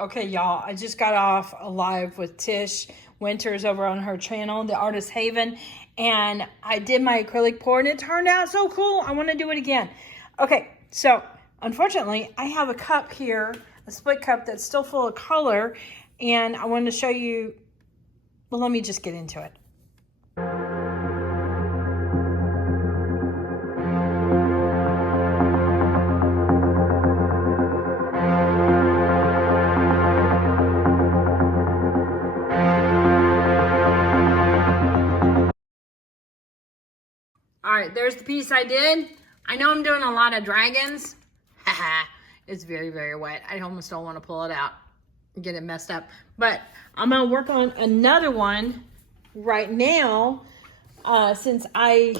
Okay, y'all, I just got off a live with Tish Winters over on her channel, The Artist Haven, and I did my acrylic pour and it turned out so cool. I want to do it again. Okay, so unfortunately, I have a cup here, a split cup that's still full of color, and I wanted to show you, well, let me just get into it. All right, there's the piece I did. I know I'm doing a lot of dragons. Haha, it's very, very wet. I almost don't want to pull it out and get it messed up. But I'm gonna work on another one right now since I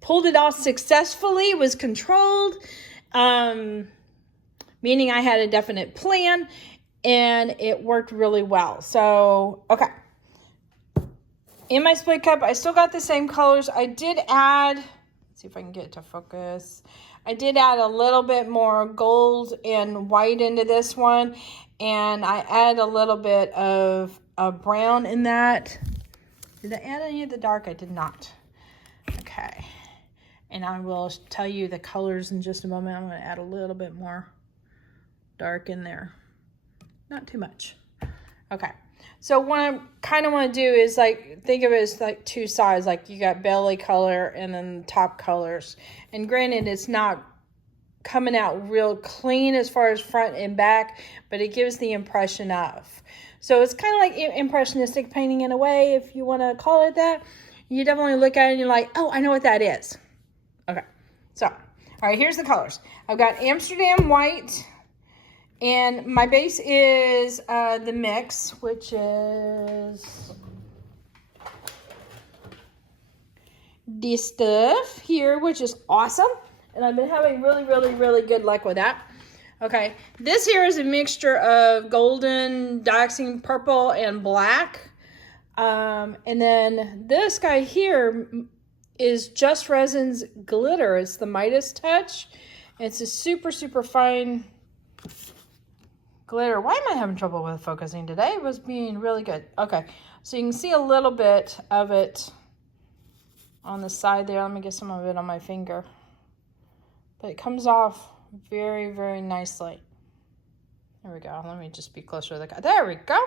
pulled it off successfully. It was controlled, meaning I had a definite plan and it worked really well. So, okay. In my split cup, I still got the same colors. I did add, let's see if I can get it to focus. I did add a little bit more gold and white into this one. And I add a little bit of brown in that. Did I add any of the dark? I did not. Okay. And I will tell you the colors in just a moment. I'm going to add a little bit more dark in there. Not too much. Okay. So what I kind of want to do is like, think of it as like two sides. Like you got belly color and then top colors. And granted, it's not coming out real clean as far as front and back, but it gives the impression of. So it's kind of like impressionistic painting in a way, if you want to call it that. You definitely look at it and you're like, oh, I know what that is. Okay. So, all right, here's the colors. I've got Amsterdam white. And my base is the mix, which is this stuff here, which is awesome. And I've been having really, really, really good luck with that. Okay, this here is a mixture of golden, dioxazine purple, and black. And then this guy here is Just Resin's glitter. It's the Midas Touch. It's a super, super fine glitter. Why am I having trouble with focusing today? It was being really good. Okay, so you can see a little bit of it on the side there. Let me get some of it on my finger. But it comes off very, very nicely. There we go. Let me just be closer to the camera. There we go.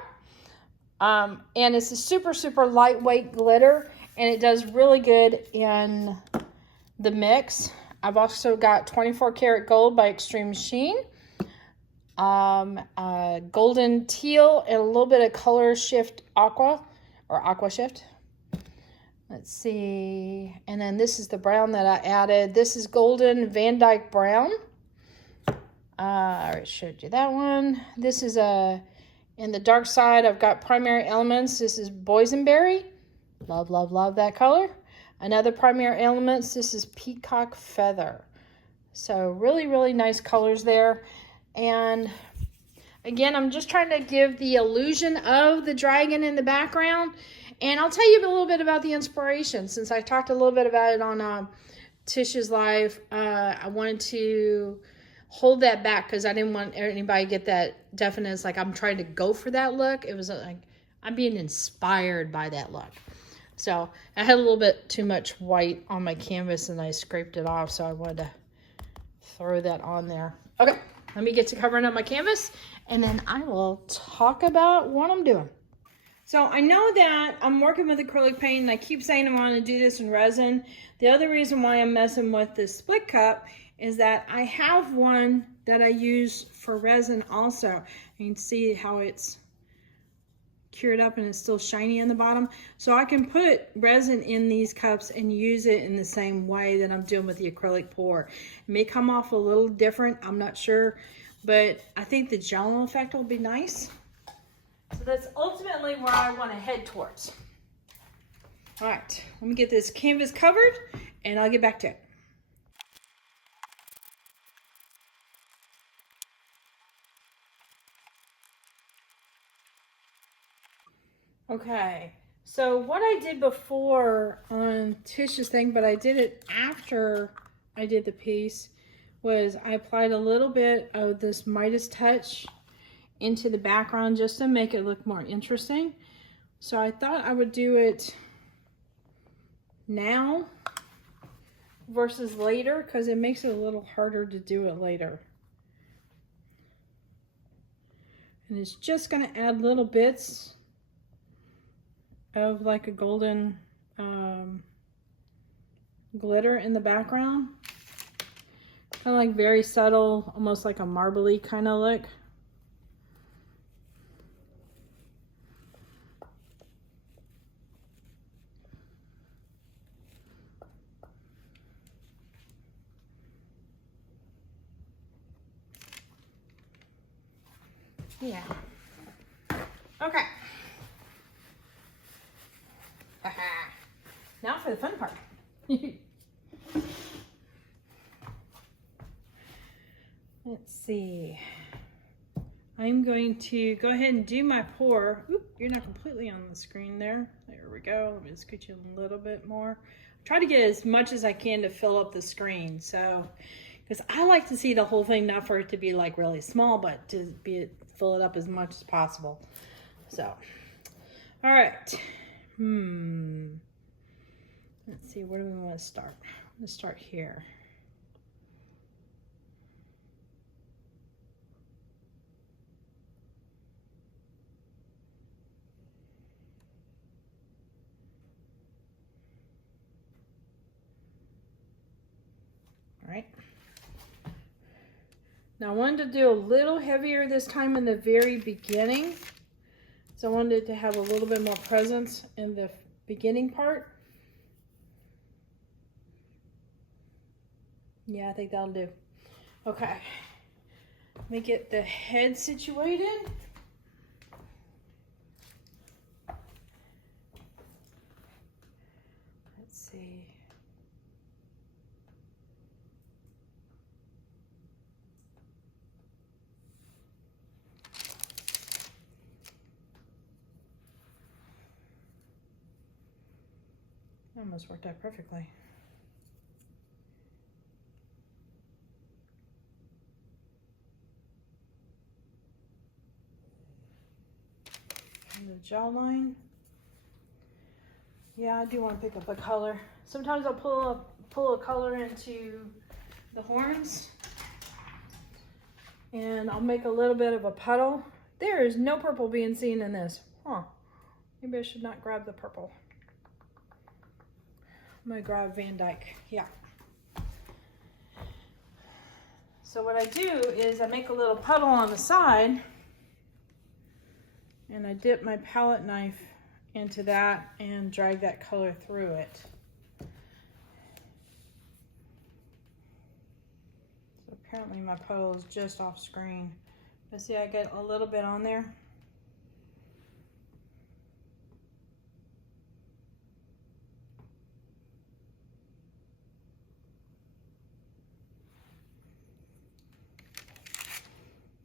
And it's a super, super lightweight glitter, and it does really good in the mix. I've also got 24 karat gold by Extreme Sheen. Golden teal and a little bit of color shift aqua or aqua shift. Let's see. And then this is the brown that I added. This is golden Van Dyke brown. I already showed you that one. This is in the dark side, I've got primary elements. This is boysenberry. Love, love, love that color. Another primary elements. This is peacock feather. So really, really nice colors there. And again, I'm just trying to give the illusion of the dragon in the background. And I'll tell you a little bit about the inspiration, since I talked a little bit about it on Tish's live. I wanted to hold that back because I didn't want anybody to get that definite, it's like I'm trying to go for that look. It was like I'm being inspired by that look. So I had a little bit too much white on my canvas and I scraped it off. So I wanted to throw that on there. Okay. Let me get to covering up my canvas, and then I will talk about what I'm doing. So I know that I'm working with acrylic paint, and I keep saying I want to do this in resin. The other reason why I'm messing with this split cup is that I have one that I use for resin also. You can see how it's cured up and it's still shiny on the bottom. So I can put resin in these cups and use it in the same way that I'm doing with the acrylic pour. It may come off a little different, I'm not sure, but I think the gel effect will be nice. So that's ultimately where I want to head towards. All right, let me get this canvas covered and I'll get back to it. Okay, so what I did before on Tish's thing, but I did it after I did the piece, was I applied a little bit of this Midas Touch into the background just to make it look more interesting. So I thought I would do it now versus later because it makes it a little harder to do it later. And it's just going to add little bits of like a golden glitter in the background. Kind of like very subtle, almost like a marbly kind of look. Yeah. Okay. Now for the fun part. Let's see. I'm going to go ahead and do my pour. Oop, you're not completely on the screen there. There we go. Let me just get you a little bit more. Try to get as much as I can to fill up the screen. So, because I like to see the whole thing, not for it to be like really small, but to be fill it up as much as possible. So, all right. Let's see, where do we want to start? Let's start here. All right. Now I wanted to do a little heavier this time in the very beginning. So I wanted to have a little bit more presence in the beginning part. Yeah, I think that'll do. Okay. Let me get the head situated. Let's see. That almost worked out perfectly. And the jawline. Yeah, I do want to pick up a color. Sometimes I'll pull a color into the horns, and I'll make a little bit of a puddle. There is no purple being seen in this. Huh. Maybe I should not grab the purple. I'm gonna grab Van Dyke. Yeah. So what I do is I make a little puddle on the side, and I dip my palette knife into that and drag that color through it. So apparently my puddle is just off screen. But see, I get a little bit on there.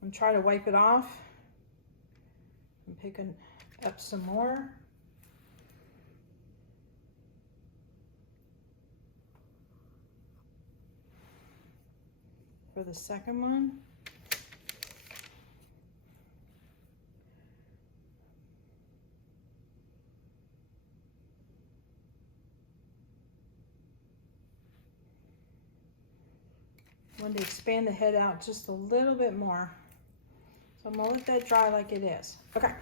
And try to wipe it off. I'm picking up some more. For the second one. I want to expand the head out just a little bit more. So I'm gonna let that dry like it is. Okay.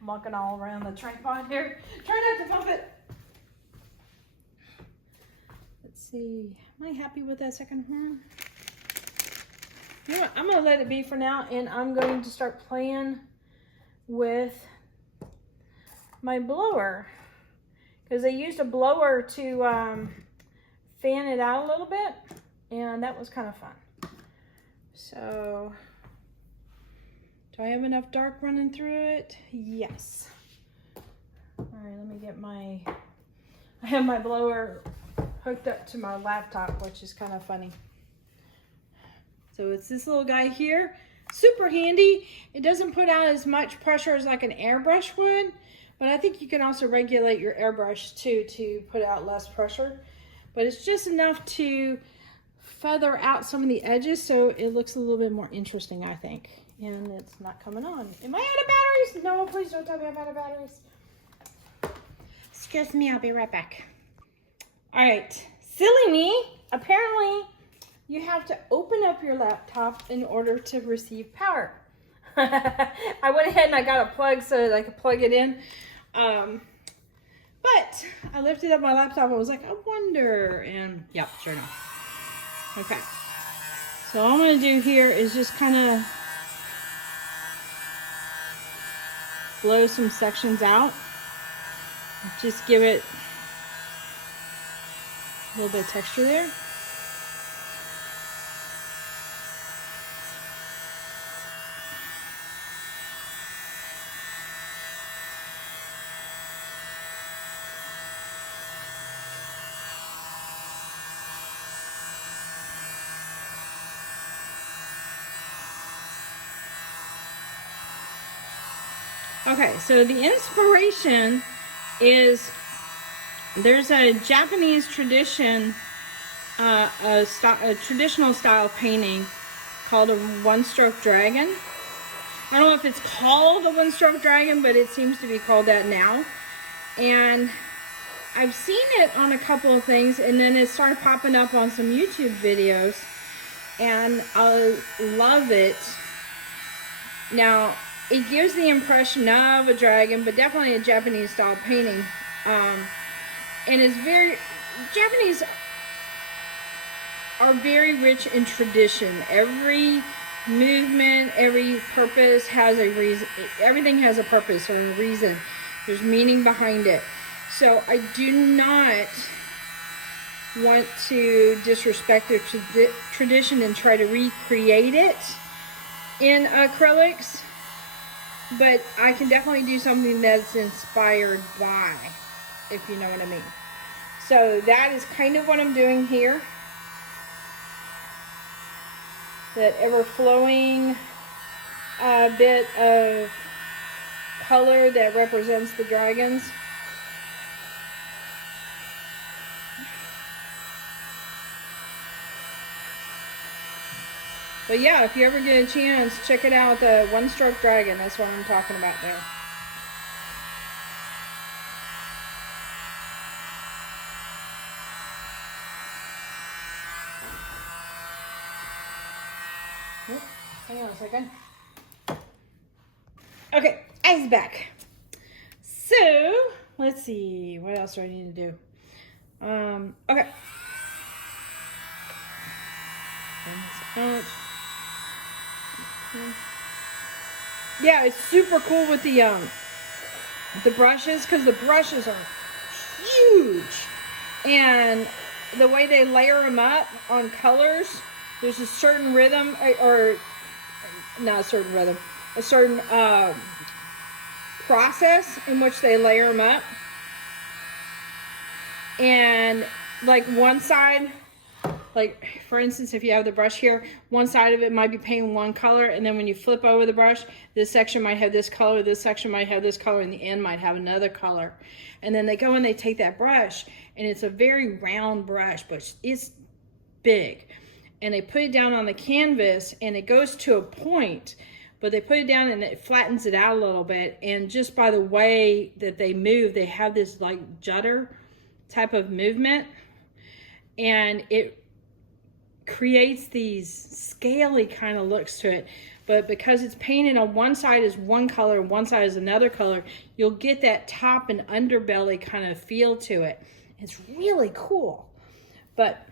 I'm walking all around the tripod here. Try not to bump it. Let's see. Am I happy with that second horn? You know what? I'm gonna let it be for now, and I'm going to start playing with my blower, because I used a blower to fan it out a little bit, and that was kind of fun. So, do I have enough dark running through it? Yes. All right, let me get I have my blower hooked up to my laptop, which is kind of funny. So it's this little guy here, super handy. It doesn't put out as much pressure as like an airbrush would, but I think you can also regulate your airbrush too to put out less pressure. But it's just enough to feather out some of the edges so it looks a little bit more interesting, I think. And it's not coming on. Am I out of batteries? No, please don't tell me I'm out of batteries. Excuse me, I'll be right back. All right, silly me. Apparently, you have to open up your laptop in order to receive power. I went ahead and I got a plug so that I could plug it in. But I lifted up my laptop and was like, I wonder. And yep, sure enough. Okay. So all I'm going to do here is just kind of blow some sections out. Just give it a little bit of texture there. Okay, so the inspiration is, there's a Japanese tradition, a traditional style painting called a one-stroke dragon. I don't know if it's called a one-stroke dragon, but it seems to be called that now. And I've seen it on a couple of things, and then it started popping up on some YouTube videos, and I love it. Now, it gives the impression of a dragon, but definitely a Japanese style painting. And it's Japanese are very rich in tradition. Every movement, every purpose has a reason. Everything has a purpose or a reason. There's meaning behind it. So I do not want to disrespect their tradition and try to recreate it in acrylics. But I can definitely do something that's inspired by, if you know what I mean. So that is kind of what I'm doing here. That ever-flowing bit of color that represents the dragons. But yeah, if you ever get a chance, check it out, the one-stroke dragon. That's what I'm talking about there. Oop, hang on a second. Okay, eyes back. So, let's see. What else do I need to do? Okay. Turn this out. Yeah, it's super cool with the brushes, because the brushes are huge, and the way they layer them up on colors, there's a certain rhythm, or not a certain rhythm, a certain process in which they layer them up. And like one side, like for instance, if you have the brush here, one side of it might be painting one color, and then when you flip over the brush, this section might have this color, this section might have this color, and the end might have another color. And then they go and they take that brush, and it's a very round brush, but it's big, and they put it down on the canvas, and it goes to a point, but they put it down and it flattens it out a little bit, and just by the way that they move, they have this like judder type of movement, and it creates these scaly kind of looks to it. But because it's painted on one side is one color and one side is another color, you'll get that top and underbelly kind of feel to it. It's really cool. But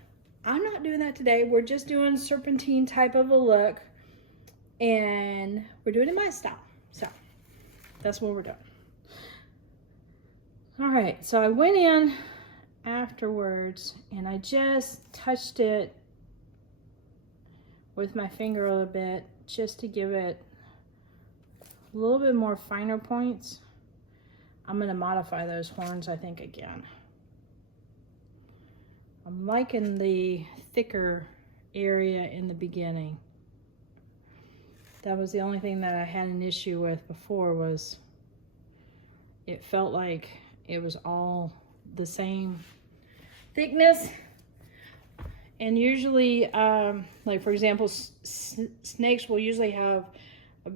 I'm not doing that today. We're just doing serpentine type of a look, and we're doing it my style. So that's what we're doing. All right, so I went in afterwards and I just touched it with my finger a little bit, just to give it a little bit more finer points. I'm gonna modify those horns, I think, again. I'm liking the thicker area in the beginning. That was the only thing that I had an issue with before, was it felt like it was all the same thickness. And usually, like for example, snakes will usually have a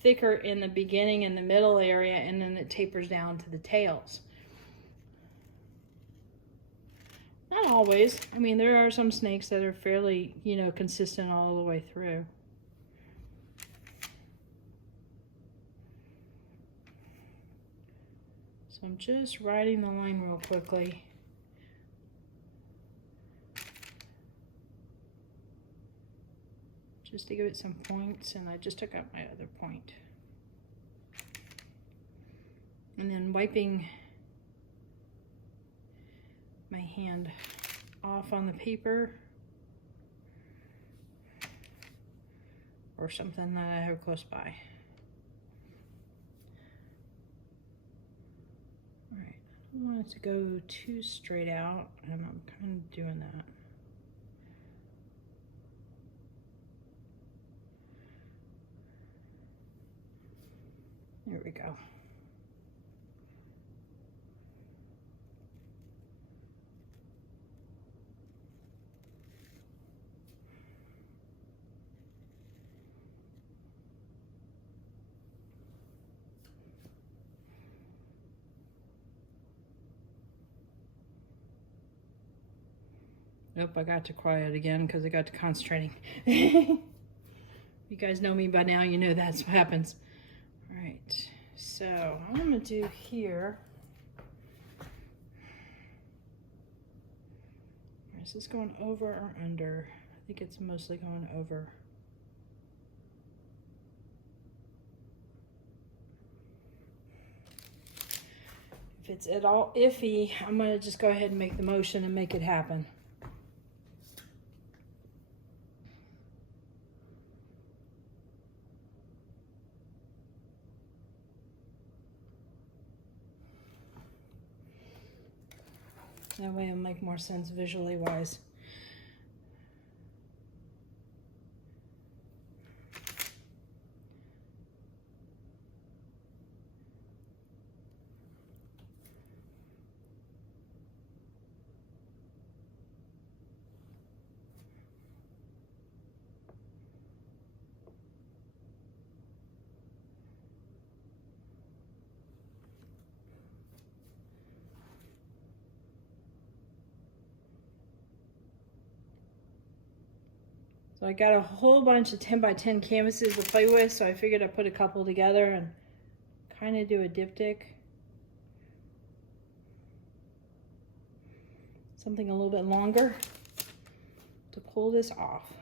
thicker in the beginning and the middle area, and then it tapers down to the tails. Not always. I mean, there are some snakes that are fairly, you know, consistent all the way through. So I'm just writing the line real quickly. Just to give it some points, and I just took out my other point. And then wiping my hand off on the paper or something that I have close by. All right, I don't want it to go too straight out, and I'm kind of doing that. There we go. Nope, I got to quiet again because I got to concentrating. You guys know me by now, you know that's what happens. All right, so what I'm gonna do here, is this going over or under? I think it's mostly going over. If it's at all iffy, I'm gonna just go ahead and make the motion and make it happen. That way it'll make more sense visually wise. So I got a whole bunch of 10 by 10 canvases to play with, so I figured I'd put a couple together and kind of do a diptych. Something a little bit longer to pull this off.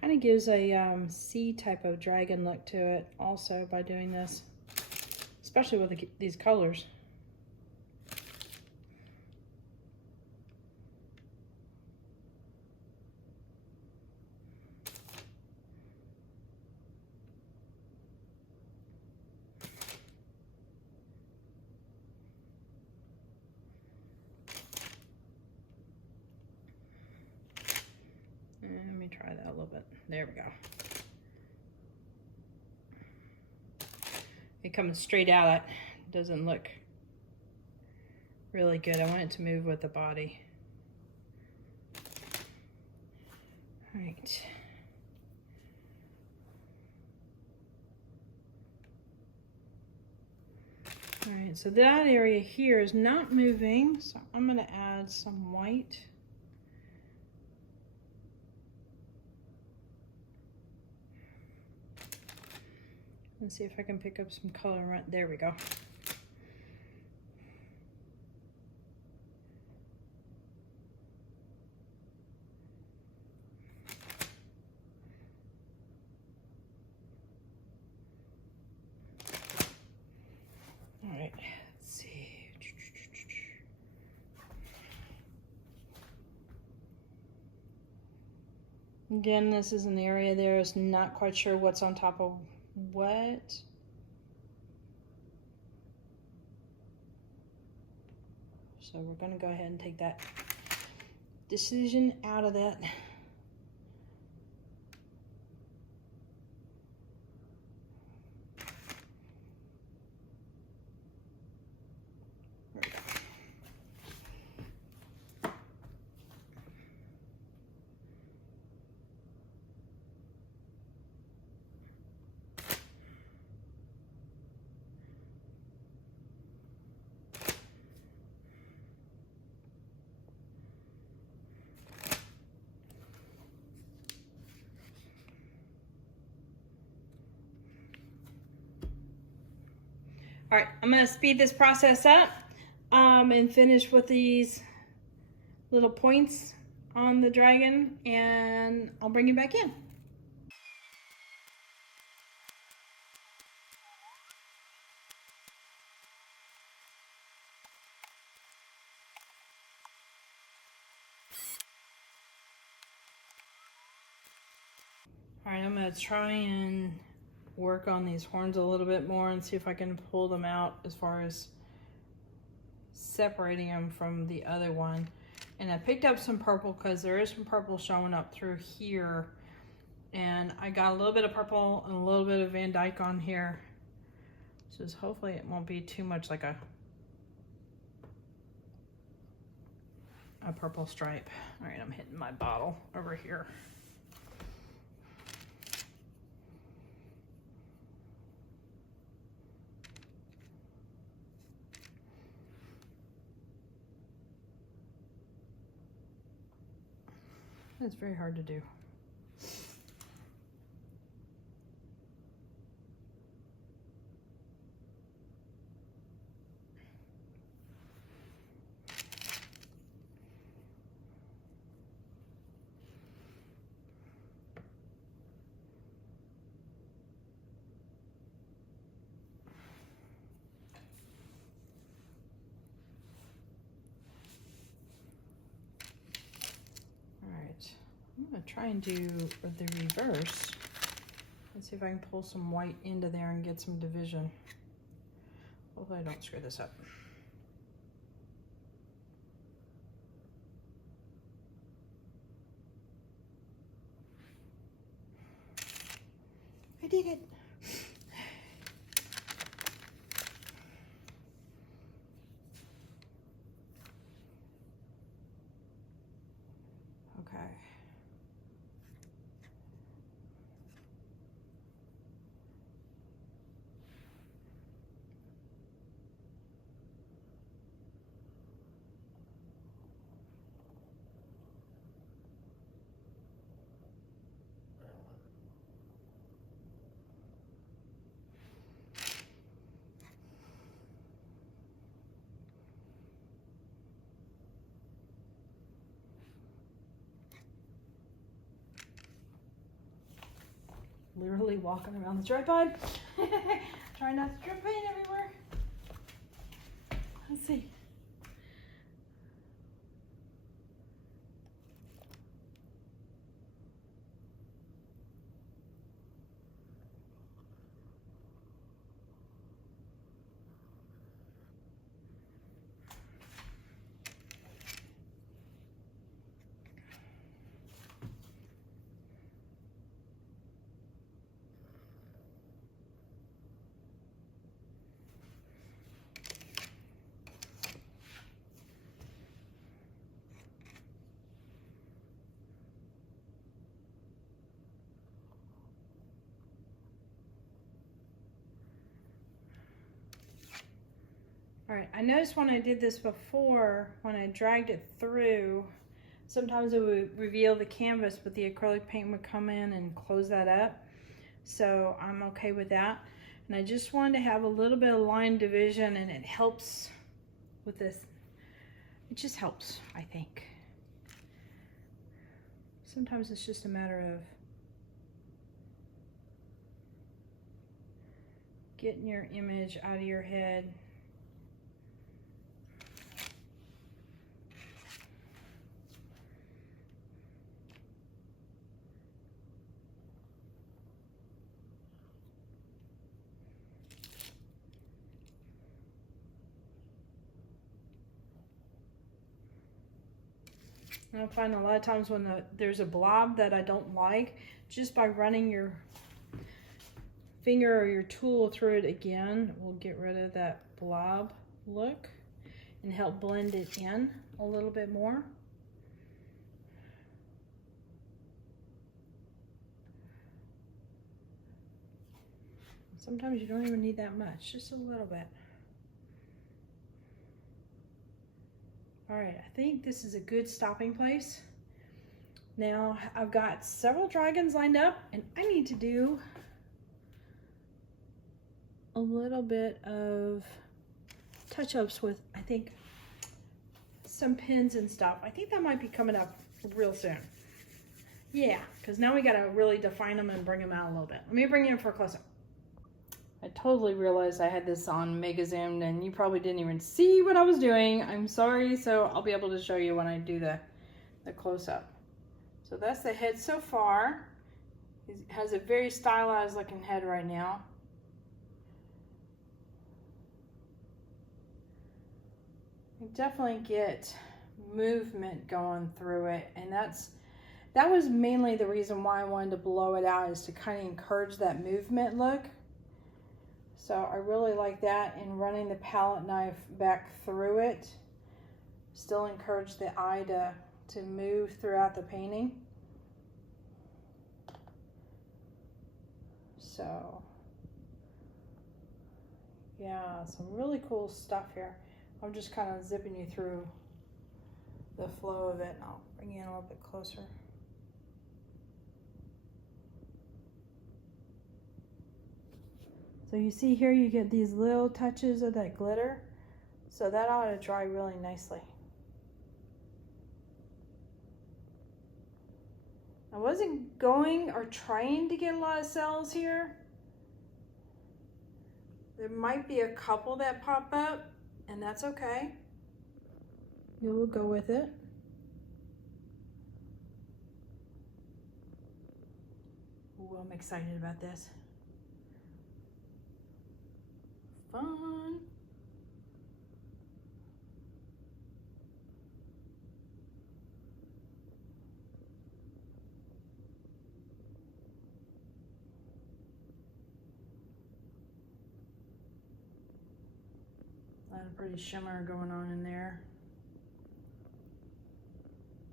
Kind of gives a sea type of dragon look to it also by doing this, especially with these colors. Let me try that a little bit. There we go. It comes straight out. It doesn't look really good. I want it to move with the body. All right. All right, so that area here is not moving, so I'm going to add some white. Let's see if I can pick up some color right there. We go. All right, let's see. Again, this is an area there is not quite sure what's on top of what. So we're going to go ahead and take that decision out of that. All right, I'm gonna speed this process up and finish with these little points on the dragon, and I'll bring you back in. All right, I'm gonna try and work on these horns a little bit more and see if I can pull them out as far as separating them from the other one. And I picked up some purple because there is some purple showing up through here, and I got a little bit of purple and a little bit of Van Dyke on here, so hopefully it won't be too much like a purple stripe. All right, I'm hitting my bottle over here. It's very hard to do. I'm gonna try and do the reverse. Let's see if I can pull some white into there and get some division. Hopefully I don't screw this up. I did it. Okay. Literally walking around the tripod. Trying not to drip paint everywhere. Let's see. All right, I noticed when I did this before, when I dragged it through, sometimes it would reveal the canvas, but the acrylic paint would come in and close that up. So I'm okay with that. And I just wanted to have a little bit of line division, and it helps with this. It just helps, I think. Sometimes it's just a matter of getting your image out of your head. I find a lot of times when there's a blob that I don't like, just by running your finger or your tool through it again will get rid of that blob look and help blend it in a little bit more. Sometimes you don't even need that much, just a little bit. All right, I think this is a good stopping place. Now I've got several dragons lined up, and I need to do a little bit of touch-ups with, I think, some pins and stuff. I think that might be coming up real soon. Yeah, because now we got to really define them and bring them out a little bit. Let me bring you in for a close-up. I totally realized I had this on mega zoomed and you probably didn't even see what I was doing. I'm sorry, so I'll be able to show you when I do the close-up. So that's the head so far. He has a very stylized looking head right now. You definitely get movement going through it, and that was mainly the reason why I wanted to blow it out, is to kind of encourage that movement look. So I really like that, and running the palette knife back through it still encourage the eye to move throughout the painting. So yeah, some really cool stuff here. I'm just kind of zipping you through the flow of it, and I'll bring you in a little bit closer. So you see here, you get these little touches of that glitter. So that ought to dry really nicely. I wasn't going or trying to get a lot of cells here. There might be a couple that pop up, and that's okay. You will go with it. Ooh, I'm excited about this. Fun. A lot of pretty shimmer going on in there.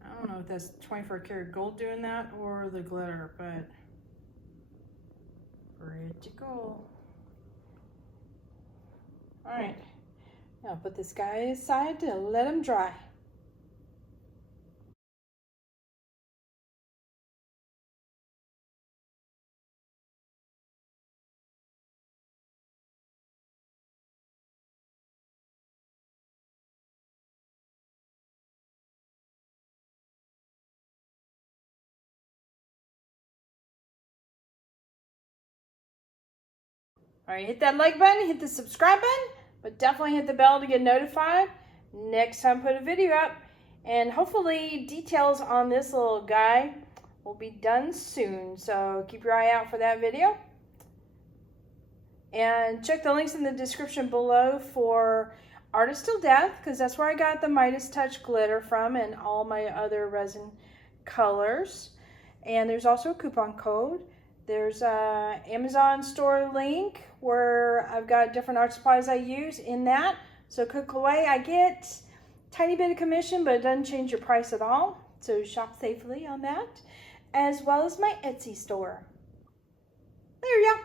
I don't know if that's 24 karat gold doing that or the glitter, but pretty cool. All right, now put this guy aside to let him dry. All right, hit that like button, hit the subscribe button, but definitely hit the bell to get notified next time I put a video up. And hopefully details on this little guy will be done soon. So keep your eye out for that video. And check the links in the description below for Artist Till Death, because that's where I got the Midas Touch glitter from and all my other resin colors. And there's also a coupon code. There's a Amazon store link where I've got different art supplies I use in that. So click away. I get a tiny bit of commission, but it doesn't change your price at all. So shop safely on that, as well as my Etsy store. There you go.